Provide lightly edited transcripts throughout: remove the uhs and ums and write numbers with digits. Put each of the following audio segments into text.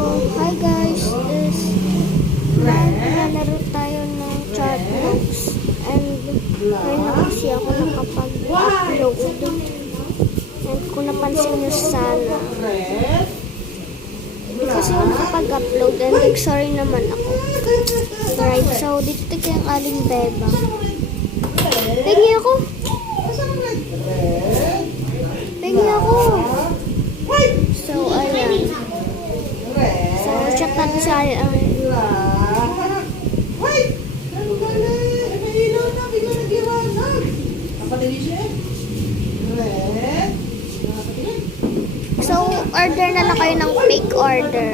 Hi guys, maglalaro tayo ng Chartbox and ngayon na kasi ako nakapag-upload and kung napansin nyo sana hindi kasi ako nakapag-upload and sorry naman ako. Right, so dito kayong Aling Beba. Pengi ako! Pengi ako! So, ayan. So, chat natin sa So, order na lang kayo ng fake order.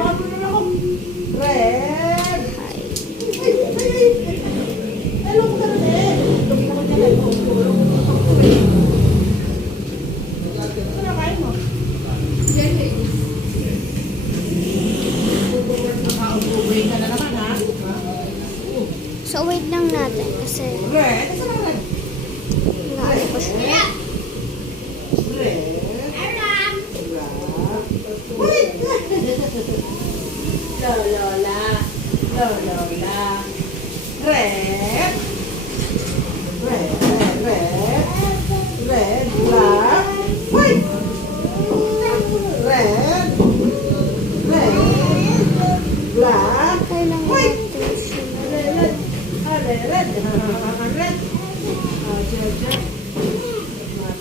So, wait lang natin kasi naano ko siya. Lola. Red, black, white. Red, black, Kailangan white. natin siya.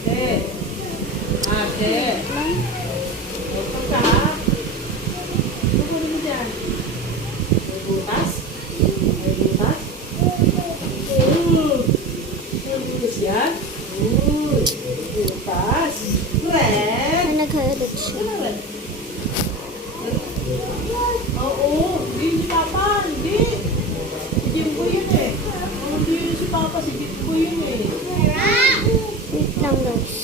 Red. Ate. Ito ka. Ano mo dyan? May butas? May butas yan? Butas. Red. Ay, naghalit siya. Oo. Hindi si Papa. Hindi. Si Jimbo yun eh. Hindi si Papa. Si Jimbo yun eh. Wait lang guys.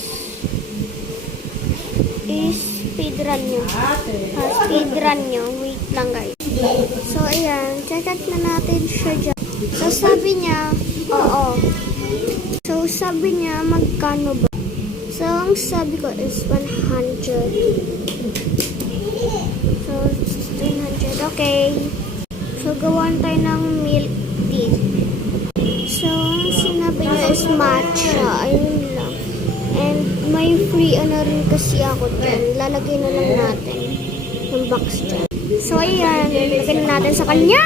Speedrun nyo. Speedrun nyo. Wait lang guys. So ayan. Check na natin siya dyan. So sabi niya, oo. So sabi niya, magkano ba? So ang sabi ko is 100. So 100. Okay. So gawan tayo ng milk tea. So ang sinabi niya is matcha. Ayun lang. And may free ano rin kasi ako dyan. Lalagay na lang natin yung box dyan. So ayan, lagay na natin sa kanya.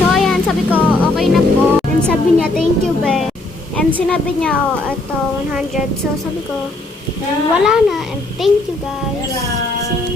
So ayan, sabi ko okay na po. And sabi niya thank you be. And sinabi niya oh, ito 100. So sabi ko wala na and thank you guys.